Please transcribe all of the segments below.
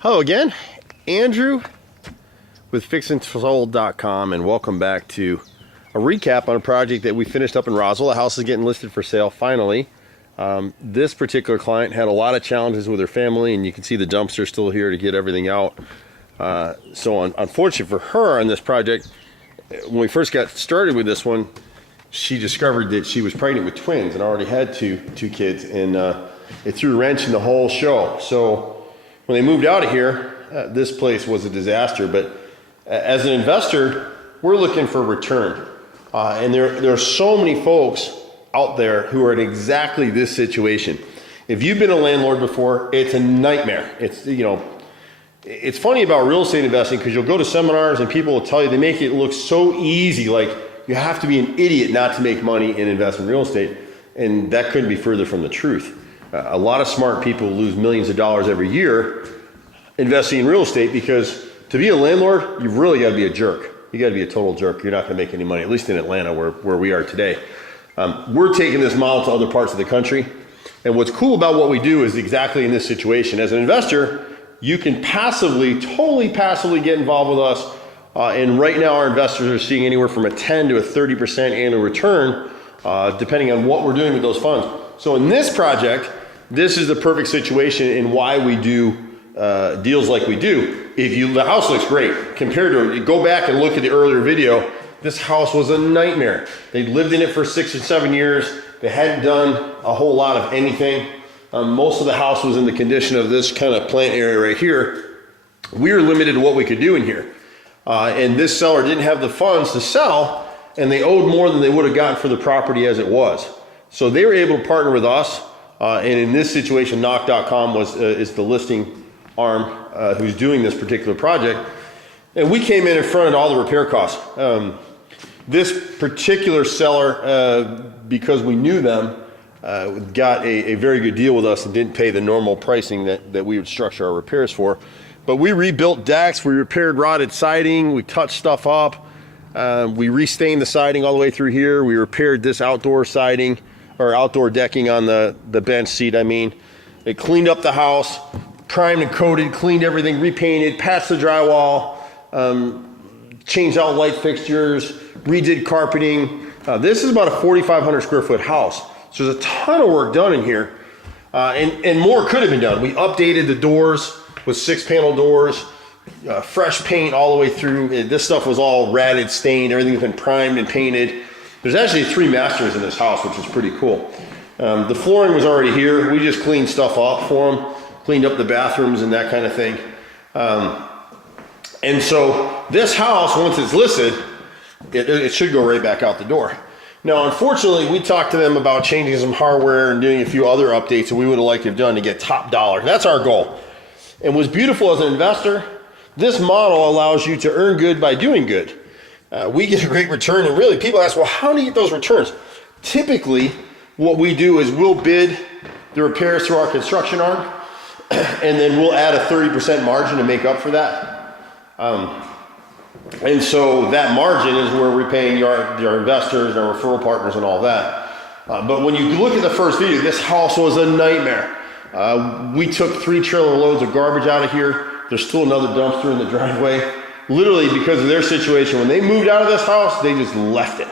Hello again, Andrew with fixandsold.com, and welcome back to a recap on a project that we finished up in Roswell. The house is getting listed for sale finally. This particular client had a lot of challenges with her family, and you can see the dumpster still here to get everything out. So unfortunately for her on this project, when we first got started with this one, she discovered that she was pregnant with twins and already had two kids, and it threw a wrench in the whole show. So when they moved out of here, this place was a disaster. But as an investor, we're looking for return. And there are so many folks out there who are in exactly this situation. If you've been a landlord before, it's a nightmare. It's funny about real estate investing because you'll go to seminars and people will tell you, they make it look so easy, like you have to be an idiot not to make money and invest in real estate. And that couldn't be further from the truth. A lot of smart people lose millions of dollars every year investing in real estate because to be a landlord, you've really got to be a jerk. You got to be a total jerk. You're not going to make any money, at least in Atlanta where we are today. We're taking this model to other parts of the country. And what's cool about what we do is exactly in this situation. As an investor, you can totally passively get involved with us. And right now our investors are seeing anywhere from a 10 to a 30% annual return, depending on what we're doing with those funds. So in this project, this is the perfect situation in why we do deals like we do. The house looks great compared to, go back and look at the earlier video, this house was a nightmare. They lived in it for 6 or 7 years. They hadn't done a whole lot of anything. Most of the house was in the condition of this kind of plant area right here. We were limited to what we could do in here. And this seller didn't have the funds to sell, and they owed more than they would have gotten for the property as it was. So they were able to partner with us. And in this situation, knock.com is the listing arm who's doing this particular project. And we came in front of all the repair costs. This particular seller, because we knew them, got a very good deal with us and didn't pay the normal pricing that we would structure our repairs for. But we rebuilt decks, we repaired rotted siding, we touched stuff up, we restained the siding all the way through here, we repaired this outdoor siding, or outdoor decking on the bench seat, I mean. It cleaned up the house, primed and coated, cleaned everything, repainted, patched the drywall, changed out light fixtures, redid carpeting. This is about a 4,500 square foot house. So there's a ton of work done in here, and more could have been done. We updated the doors with 6-panel doors, fresh paint all the way through. This stuff was all ratted, stained, everything's been primed and painted. There's actually 3 masters in this house, which is pretty cool. The flooring was already here. We just cleaned stuff up for them, cleaned up the bathrooms and that kind of thing. And so this house, once it's listed, it should go right back out the door. Now, unfortunately, we talked to them about changing some hardware and doing a few other updates that we would have liked to have done to get top dollar. That's our goal. And what's beautiful as an investor, this model allows you to earn good by doing good. We get a great return, and really people ask, well, how do you get those returns? Typically, what we do is we'll bid the repairs through our construction arm, and then we'll add a 30% margin to make up for that. And so that margin is where we're paying our investors, our referral partners, and all that. But when you look at the first video, this house was a nightmare. We took 3 trailer loads of garbage out of here. There's still another dumpster in the driveway. Literally because of their situation. When they moved out of this house, they just left it.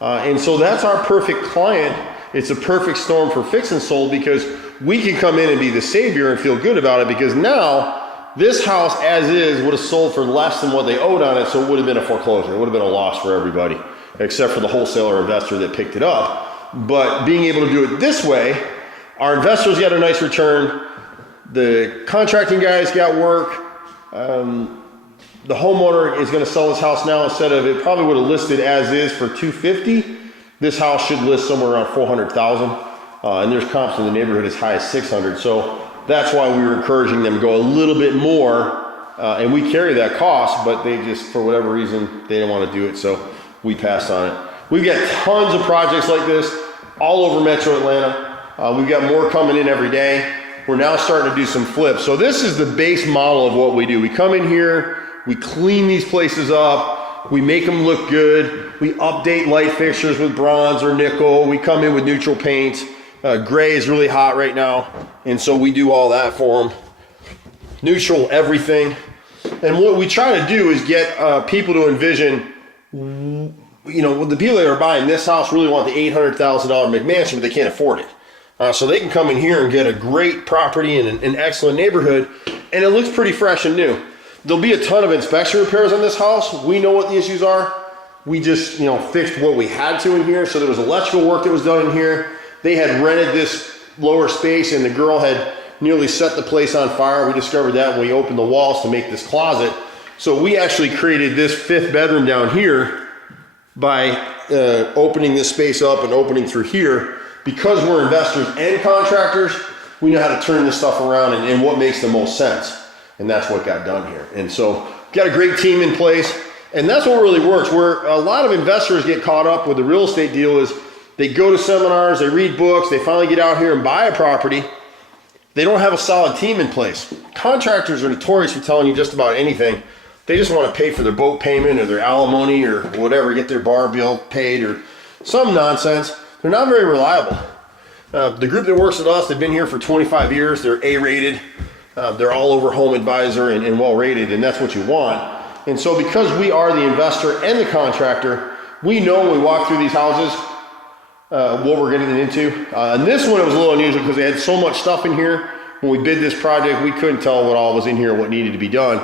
And so that's our perfect client. It's a perfect storm for Fix and Sold because we can come in and be the savior and feel good about it, because now this house as is would have sold for less than what they owed on it, so it would have been a foreclosure. It would have been a loss for everybody, except for the wholesaler investor that picked it up. But being able to do it this way, our investors got a nice return, the contracting guys got work, the homeowner is going to sell this house now. Instead of, it probably would have listed as is for $250. This house should list somewhere around $400,000, and there's comps in the neighborhood as high as $600. So that's why we were encouraging them to go a little bit more, and we carry that cost, but they just, for whatever reason, they didn't want to do it, so we passed on it. We've got tons of projects like this all over Metro Atlanta. We've got more coming in every day. We're now starting to do some flips. So this is the base model of what we do. We come in here, we clean these places up, we make them look good, we update light fixtures with bronze or nickel, we come in with neutral paint. Gray is really hot right now, and so we do all that for them. neutral everything. And what we try to do is get people to envision, you know, the people that are buying this house really want the $800,000 McMansion, but they can't afford it. So they can come in here and get a great property in an excellent neighborhood, and it looks pretty fresh and new. There'll be a ton of inspection repairs on this house. We know what the issues are. We just, you know, fixed what we had to in here. So there was electrical work that was done in here. They had rented this lower space, and the girl had nearly set the place on fire. We discovered that when we opened the walls to make this closet. So we actually created this 5th bedroom down here by opening this space up and opening through here. Because we're investors and contractors, we know how to turn this stuff around and what makes the most sense. And that's what got done here. And so got a great team in place. And that's what really works. Where a lot of investors get caught up with the real estate deal is they go to seminars, they read books, they finally get out here and buy a property. They don't have a solid team in place. Contractors are notorious for telling you just about anything. They just want to pay for their boat payment or their alimony or whatever, get their bar bill paid or some nonsense. They're not very reliable. The group that works with us, they've been here for 25 years. They're A-rated. They're all over Home Advisor and well-rated, and that's what you want. And so because we are the investor and the contractor, we know when we walk through these houses what we're getting into. And this one, it was a little unusual because they had so much stuff in here. When we bid this project, we couldn't tell what all was in here, what needed to be done.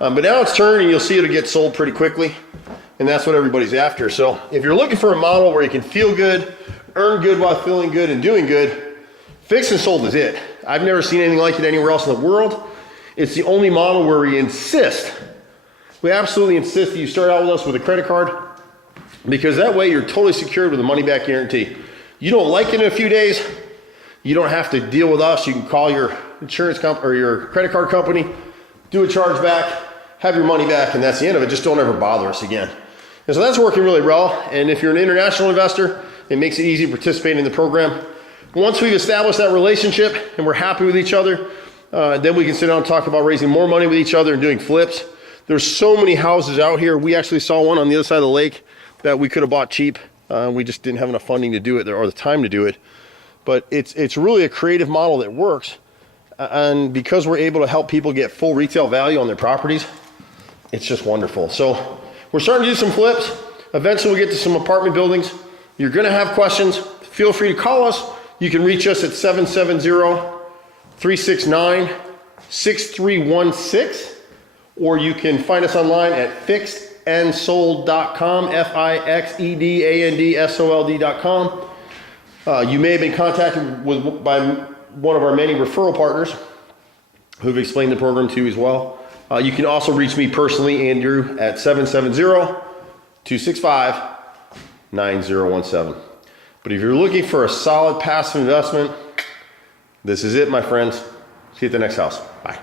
But now it's turned, and you'll see it'll get sold pretty quickly. And that's what everybody's after. So if you're looking for a model where you can feel good, earn good while feeling good and doing good, Fix and Sold is it. I've never seen anything like it anywhere else in the world. It's the only model where we absolutely insist that you start out with us with a credit card, because that way you're totally secured with a money back guarantee. You don't like it in a few days, you don't have to deal with us. You can call your insurance company or your credit card company, do a charge back, have your money back, and that's the end of it. Just don't ever bother us again. And so that's working really well. And if you're an international investor, it makes it easy to participate in the program. Once we've established that relationship and we're happy with each other, then we can sit down and talk about raising more money with each other and doing flips. There's so many houses out here. We actually saw one on the other side of the lake that we could have bought cheap. We just didn't have enough funding to do it or the time to do it. But it's really a creative model that works. And because we're able to help people get full retail value on their properties, it's just wonderful. So we're starting to do some flips. Eventually we'll get to some apartment buildings. You're gonna have questions. Feel free to call us. You can reach us at 770-369-6316, or you can find us online at fixedandsold.com, fixedandsold.com. You may have been contacted by one of our many referral partners who've explained the program to you as well. You can also reach me personally, Andrew, at 770-265-9017. But if you're looking for a solid passive investment, this is it, my friends. See you at the next house. Bye.